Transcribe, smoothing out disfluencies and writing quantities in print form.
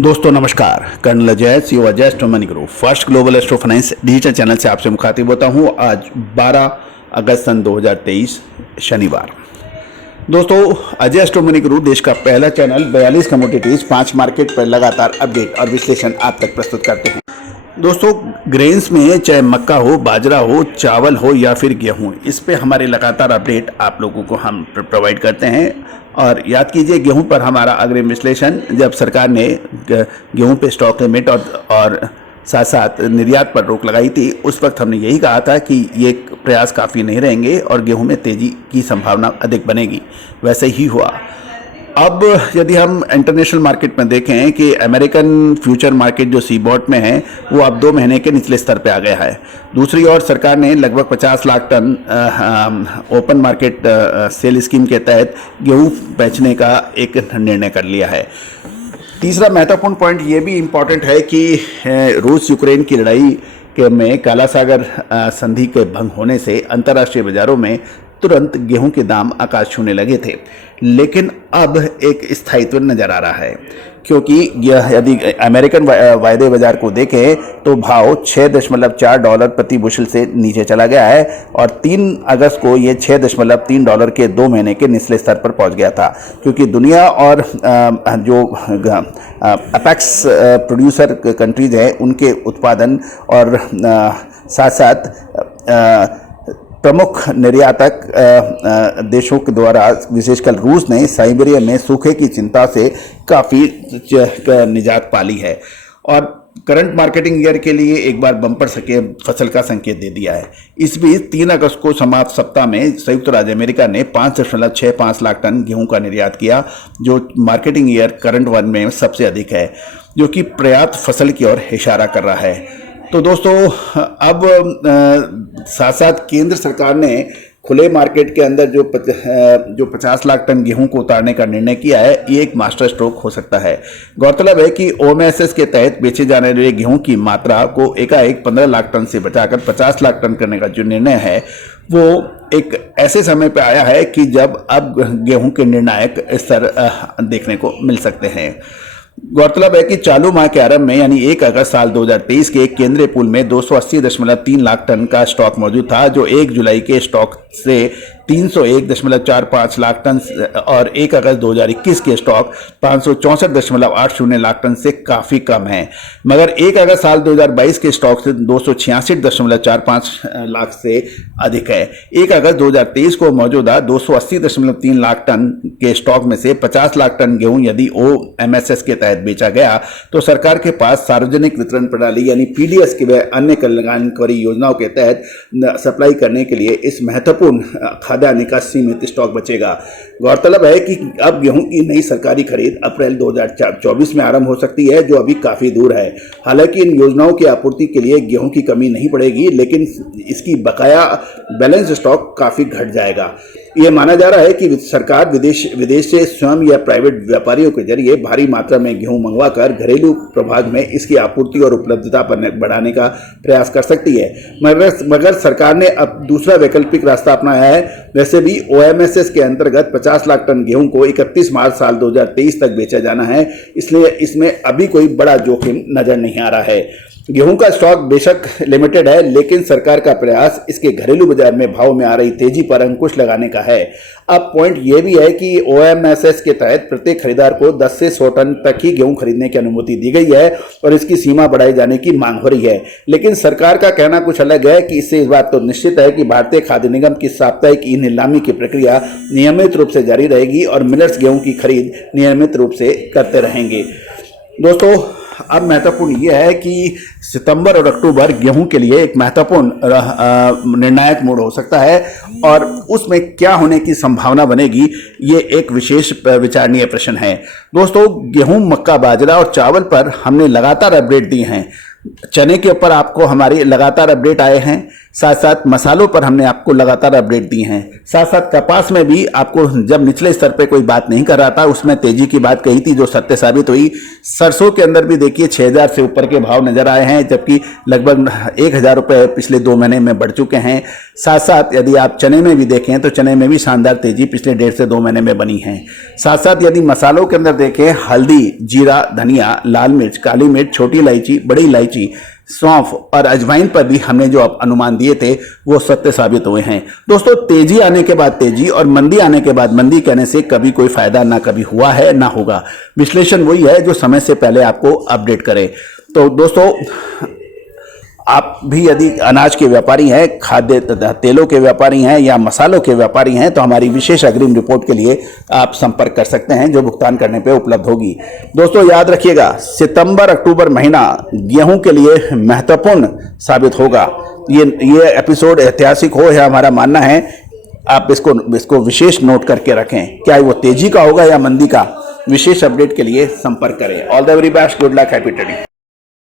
दोस्तों नमस्कार, colonel Ajay CO Ajay astro money group first global astro finance digital channel से आपसे मुखातिब होता हूं। आज 12 अगस्त सन 2023 शनिवार। दोस्तों, अजय एस्ट्रो मनी ग्रुप देश का पहला चैनल 42 कमोडिटीज 5 मार्केट पर लगातार अपडेट और विश्लेषण आप तक प्रस्तुत करते हैं। दोस्तों, ग्रेन्स में चाहे मक्का हो, बाजरा हो, चावल हो या फिर गेहूं, इस पे हमारे लगातार अपडेट आप लोगों को हम प्रोवाइड करते हैं। और याद कीजिए, गेहूं पर हमारा अग्रिम विश्लेषण जब सरकार ने गेहूं पे स्टॉक लिमिट और साथ साथ निर्यात पर रोक लगाई थी, उस वक्त हमने यही कहा था कि ये प्रयास काफ़ी नहीं रहेंगे और गेहूं में तेज़ी की संभावना अधिक बनेगी। वैसे ही हुआ। अब यदि हम इंटरनेशनल मार्केट में देखें कि अमेरिकन फ्यूचर मार्केट जो सीबॉट में है, वो अब 2 महीने के निचले स्तर पे आ गया है। दूसरी ओर सरकार ने लगभग 50 lakh tonne open market sale scheme के तहत गेहूं बेचने का एक निर्णय कर लिया है। तीसरा महत्वपूर्ण पॉइंट ये भी इम्पॉर्टेंट है कि रूस यूक्रेन की लड़ाई के में काला सागर संधि के भंग होने से अंतर्राष्ट्रीय बाजारों में तुरंत गेहूं के दाम आकाश छूने लगे थे, लेकिन अब एक स्थायित्व नजर आ रहा है, क्योंकि यह यदि अमेरिकन वायदे बाजार को देखें तो भाव $6.4 प्रति बुशल से नीचे चला गया है और 3 अगस्त को ये $6.3 के 2 महीने के निचले स्तर पर पहुंच गया था, क्योंकि दुनिया और जो अपेक्स प्रोड्यूसर कंट्रीज हैं उनके उत्पादन और साथ साथ प्रमुख निर्यातक देशों के द्वारा, विशेषकर रूस ने साइबेरिया में सूखे की चिंता से काफ़ी निजात पाली है और करंट मार्केटिंग ईयर के लिए एक बार बम्पर फसल का संकेत दे दिया है। इस बीच 3 अगस्त को समाप्त सप्ताह में संयुक्त राज्य अमेरिका ने 5.65 लाख टन गेहूं का निर्यात किया, जो मार्केटिंग ईयर करंट वन में सबसे अधिक है, जो कि पर्याप्त फसल की ओर इशारा कर रहा है। तो दोस्तों, अब साथ साथ केंद्र सरकार ने खुले मार्केट के अंदर जो 50 लाख टन गेहूं को उतारने का निर्णय किया है, ये एक मास्टर स्ट्रोक हो सकता है। गौरतलब है कि ओएमएसएस के तहत बेचे जाने वाले गेहूं की मात्रा को एकाएक 15 लाख टन से बचाकर 50 लाख टन करने का जो निर्णय है, वो एक ऐसे समय पे आया है कि जब अब गेहूं के निर्णायक स्तर देखने को मिल सकते हैं। गौरतलब है कि चालू माह के आरंभ में यानी 1 अगस्त साल 2023 के केंद्रीय पूल में 280.3 लाख टन का स्टॉक मौजूद था, जो 1 जुलाई के स्टॉक से 301.45 लाख टन और 1 अगस्त 2021 के स्टॉक 564.80 लाख टन से काफ़ी कम है। मगर 1 अगस्त साल 2022 के स्टॉक से 286.45 लाख से अधिक है। 1 अगस्त 2023 को मौजूदा 280.3 लाख टन के स्टॉक में से 50 लाख टन गेहूं यदि ओएमएसएस के तहत बेचा गया तो सरकार के पास सार्वजनिक वितरण प्रणाली यानी पीडीएस के व अन्य कल्याणकारी योजनाओं के तहत सप्लाई करने के लिए इस महत्वपूर्ण खाद्यान्न का सीमित स्टॉक बचेगा। गौरतलब है कि अब गेहूं की नई सरकारी खरीद अप्रैल 2024 में आरंभ हो सकती है, जो अभी काफी दूर है। हालांकि इन योजनाओं की आपूर्ति के लिए गेहूं की कमी नहीं पड़ेगी, लेकिन इसकी बकाया बैलेंस स्टॉक काफी घट जाएगा। ये माना जा रहा है कि सरकार विदेश से स्वयं या प्राइवेट व्यापारियों के जरिए भारी मात्रा में गेहूं मंगवाकर घरेलू प्रभाग में इसकी आपूर्ति और उपलब्धता पर बढ़ाने का प्रयास कर सकती है। मगर सरकार ने अब दूसरा वैकल्पिक रास्ता अपनाया है। वैसे भी ओएमएसएस के अंतर्गत 50 लाख टन गेहूं को 31 मार्च साल 2023 तक बेचा जाना है, इसलिए इसमें अभी कोई बड़ा जोखिम नजर नहीं आ रहा है। गेहूं का स्टॉक बेशक लिमिटेड है, लेकिन सरकार का प्रयास इसके घरेलू बाजार में भाव में आ रही तेजी पर अंकुश लगाने का है। अब पॉइंट यह भी है कि ओएमएसएस के तहत प्रत्येक खरीदार को 10 से 100 टन तक ही गेहूं खरीदने की अनुमति दी गई है और इसकी सीमा बढ़ाई जाने की मांग हो रही है। लेकिन सरकार का कहना कुछ अलग है कि इससे इस बात तो निश्चित है कि भारतीय खाद्य निगम की साप्ताहिक ई नीलामी की प्रक्रिया नियमित रूप से जारी रहेगी और मिलर्स गेहूं की खरीद नियमित रूप से करते रहेंगे। दोस्तों, अब महत्वपूर्ण यह है कि सितंबर और अक्टूबर गेहूं के लिए एक महत्वपूर्ण निर्णायक मोड़ हो सकता है और उसमें क्या होने की संभावना बनेगी, ये एक विशेष विचारणीय प्रश्न है। दोस्तों, गेहूं, मक्का, बाजरा और चावल पर हमने लगातार अपडेट दिए हैं। चने के ऊपर आपको हमारी लगातार अपडेट आए हैं, साथ साथ मसालों पर हमने आपको लगातार अपडेट दी हैं, साथ साथ कपास में भी आपको जब निचले स्तर पे कोई बात नहीं कर रहा था उसमें तेजी की बात कही थी जो सत्य साबित हुई। सरसों के अंदर भी देखिए 6000 से ऊपर के भाव नजर आए हैं, जबकि लगभग 1000 रुपये पिछले 2 महीने में बढ़ चुके हैं। साथ साथ यदि आप चने में भी देखें तो चने में भी शानदार तेजी पिछले 1.5 से 2 महीने में बनी है। साथ साथ यदि मसालों के अंदर देखें, हल्दी, जीरा, धनिया, लाल मिर्च, काली मिर्च, छोटी इलायची, बड़ी इलायची, सौंफ और अजवाइन पर भी हमने जो अनुमान दिए थे वो सत्य साबित हुए हैं। दोस्तों, तेजी आने के बाद तेजी और मंदी आने के बाद मंदी कहने से कभी कोई फायदा ना कभी हुआ है ना होगा। विश्लेषण वही है जो समय से पहले आपको अपडेट करे। तो दोस्तों, आप भी यदि अनाज के व्यापारी हैं, खाद्य तेलों के व्यापारी हैं या मसालों के व्यापारी हैं तो हमारी विशेष अग्रिम रिपोर्ट के लिए आप संपर्क कर सकते हैं जो भुगतान करने पे उपलब्ध होगी। दोस्तों, याद रखिएगा, सितंबर अक्टूबर महीना गेहूं के लिए महत्वपूर्ण साबित होगा। ये एपिसोड ऐतिहासिक हो है हमारा मानना है। आप इसको विशेष नोट करके रखें, क्या वो तेजी का होगा या मंदी का। विशेष अपडेट के लिए संपर्क करें। All the very best, good luck, happy trading.